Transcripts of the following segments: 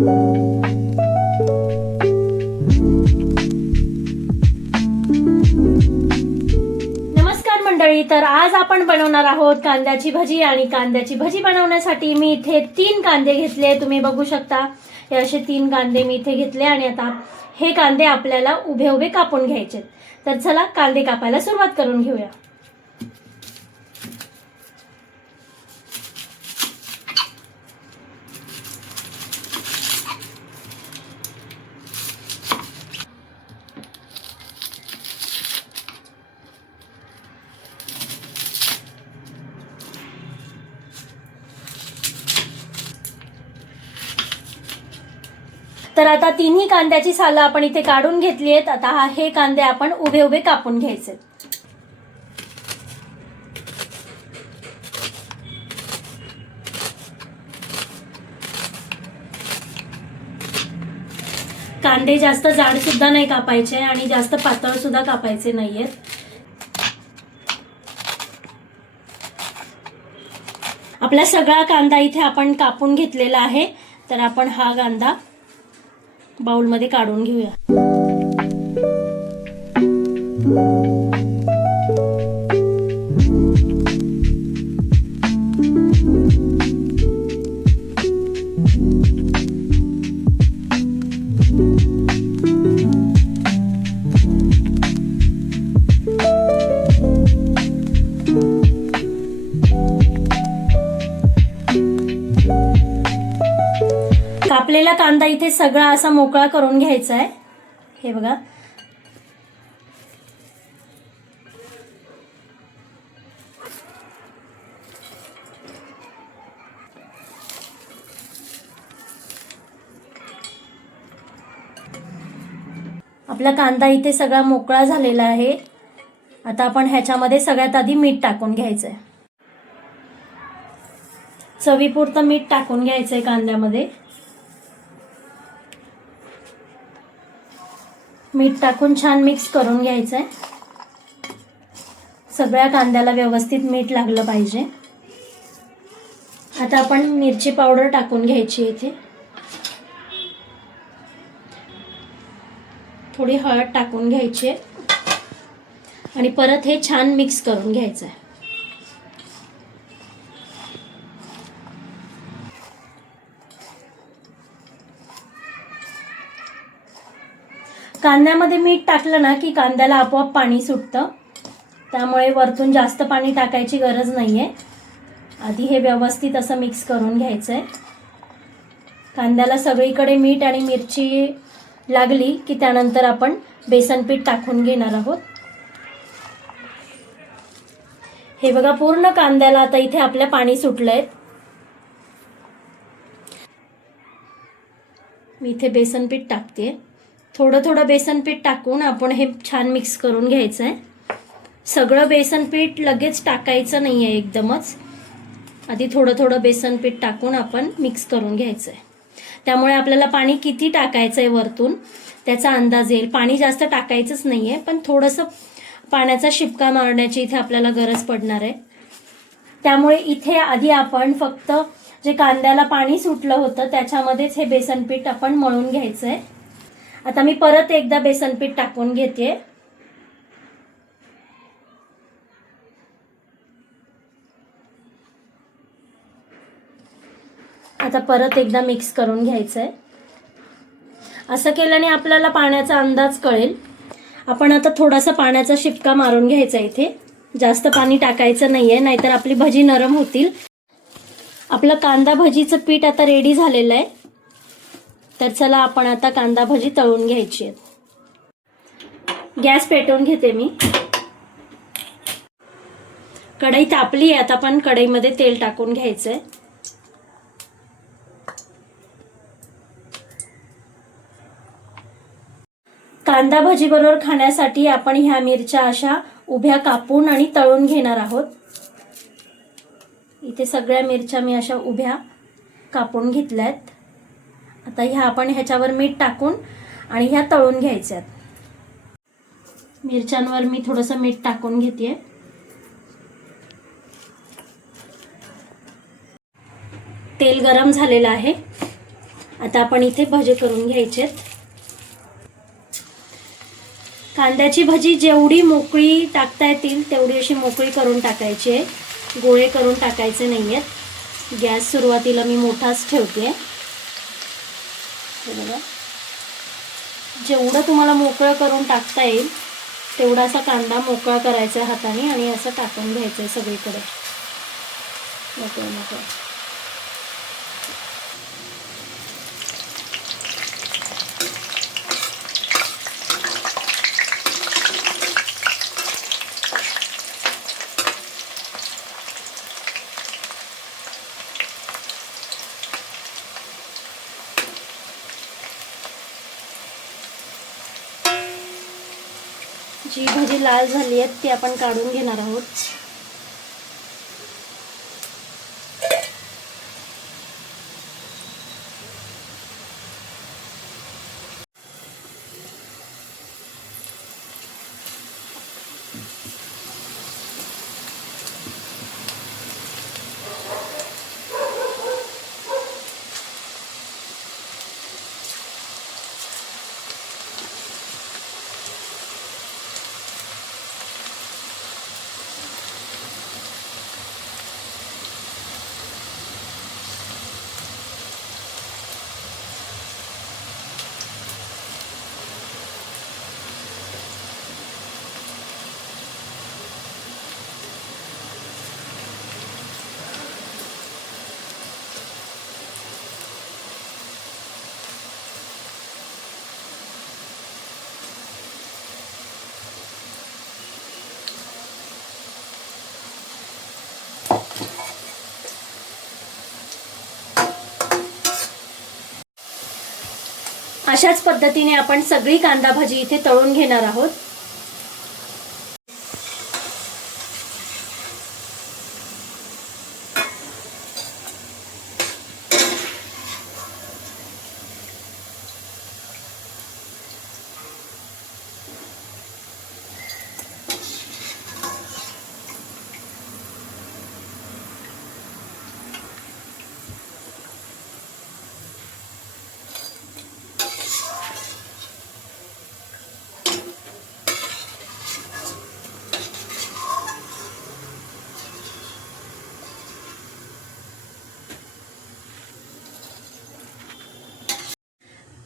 नमस्कार मंडळी, तर आज आपण बनवणार आहोत कांद्याची भजी। आणि कांद्याची भजी बनवण्यासाठी मी इथे 3 कांदे घेतले, तुम्ही बघू शकता। हे असे 3 कांदे मी इथे घेतले आणि आता हे कांदे आपल्याला उभे उभे कापून घ्यायचे। तर चला कांदे कापायला सुरुवात करून घेऊया। तर आता तिन्ही कांद्याची सालं आपण इथे काढून घेतली आहेत। आता हे कांदे आपण उभे उभे कापून घ्यायचे। कांदे जास्त जाड सुद्धा नाही कापायचे आणि जास्त पातळ सुद्धा कापायचे नाहीयेत। आपला सगळा कांदा इथे आपण कापून घेतलेला आहे। तर आपण हा कांदा बाउल मध्ये काढून घेऊया। कापलेला कांदा इथे सगळा असा मोकळा करून घ्यायचा आहे। हे बघा, आपला कांदा इथे सगळा मोकळा झालेला आहे। आता आपण ह्याच्यामध्ये सगळ्यात आधी मीठ टाकून घ्यायचंय। चवीपुरतं मीठ टाकून घ्यायचंय कांद्यामध्ये। मीठ टाकून छान मिक्स करून घ्यायचंय। सगळ्या कांद्याला व्यवस्थित मीठ लागलं पाहिजे। आता आपण मिरची पावडर टाकून घ्यायची इथे। थोडी हळद टाकून घ्यायची आणि परत हे छान मिक्स करून घ्यायचंय। कांद्यामध्ये मीठ टाकलं ना की कांद्याला आपोआप पाणी सुटतं, त्यामुळे वरतून जास्त पाणी टाकायची गरज नाहीये। आधी हे व्यवस्थित असं मिक्स करून घ्यायचंय। कांद्याला सगळीकडे मीठ आणि मिरची लागली की त्यानंतर आपण बेसन पीठ टाकून घेणार आहोत। हे बघा, पूर्ण कांद्याला आता इथे आपल्या पाणी सुटलंय। मी इथे बेसन पीठ टाकते। थोडं थोडं बेसन पीठ टाकून आपण हे छान मिक्स करून घ्यायचंय। सगळं बेसन पीठ लगेच टाकायचं नाहीये एकदमच, आधी थोडं थोडं बेसन पीठ टाकून आपण मिक्स करून घ्यायचंय। त्यामुळे आपल्याला पाणी किती टाकायचंय वरतून त्याचा अंदाज येईल। पाणी जास्त टाकायचंच नाहीये, पण थोडंसं पाण्याचा शिपका मारण्याची इथे आपल्याला गरज पडणार आहे। त्यामुळे इथे आधी आपण फक्त जे कांद्याला पाणी सुटलं होतं त्याच्यामध्येच हे बेसन पीठ आपण मळून घ्यायचंय। आता मी परत एकदा बेसन पीठ टाकून घेते। आता परत एकदा मिक्स करून घ्यायचंय। असं केल्याने आपल्याला पाण्याचा अंदाज कळेल। आपण आता थोडासा पाण्याचा शिपका मारून घ्यायचा इथे, जास्त पाणी टाकायचं नाहीये, नाहीतर आपली भजी नरम होतील। आपलं कांदा भजीचं पीठ आता रेडी झालेलं आहे। तर चला आपण आता कांदा भजी तळून घ्यायची आहे। गॅस पेटवून घेते मी। कढई तापली आहे, आता आपण कढईमध्ये तेल टाकून घ्यायचंय। कांदा भजी बरोबर खाण्यासाठी आपण ह्या मिरच्या अशा उभ्या कापून आणि तळून घेणार आहोत। इथे सगळ्या मिरच्या मी अशा उभ्या कापून घेतल्यात। आता ह्या आपण ह्याच्यावर मीठ टाकून आणि ह्या तळून घ्यायच्यात। मिरच्यांवर मी थोडंसं मीठ टाकून घेते। तेल गरम झालेलं आहे। आता आपण इथे भजे करून घ्यायचेत. कांद्याची भजी जेवढी मोकळी टाकता येतील तेवढी अशी मोकळी करून टाकायची आहे. गोळे करून टाकायचे नाहीयेत. गॅस सुरुवातीला मी मोठाच ठेवते. हे बघा, जेवढं तुम्हाला मोकळं करून टाकता येईल तेवढा असा कांदा मोकळा करायचा हाताने आणि असं टाकून घ्यायचं सगळीकडे मोकळं मोकळं. जी भजी लाल झाली आहेत ती आपण काढून घेणार आहोत. अशाच पद्धतीने आपण सगळी कांदा भाजी इथे तळून घेणार आहोत.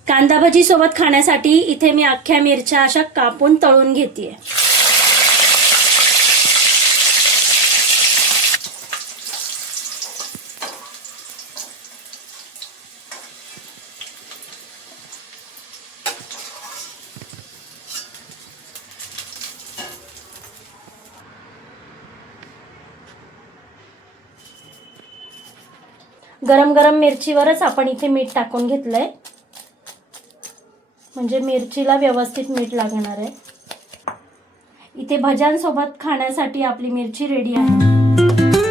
कांदा भजी सोबत खाण्यासाठी इथे मी अख्ख्या मिरच्या अशा कापून तळून घेतेय. गरम गरम मिरचीवरच आपण इथे मीठ टाकून घेतलंय, म्हणजे मिरचीला व्यवस्थित मीठ लागणार आहे. इथे भज्यांसोबत खाण्यासाठी आपली मिरची रेडी आहे.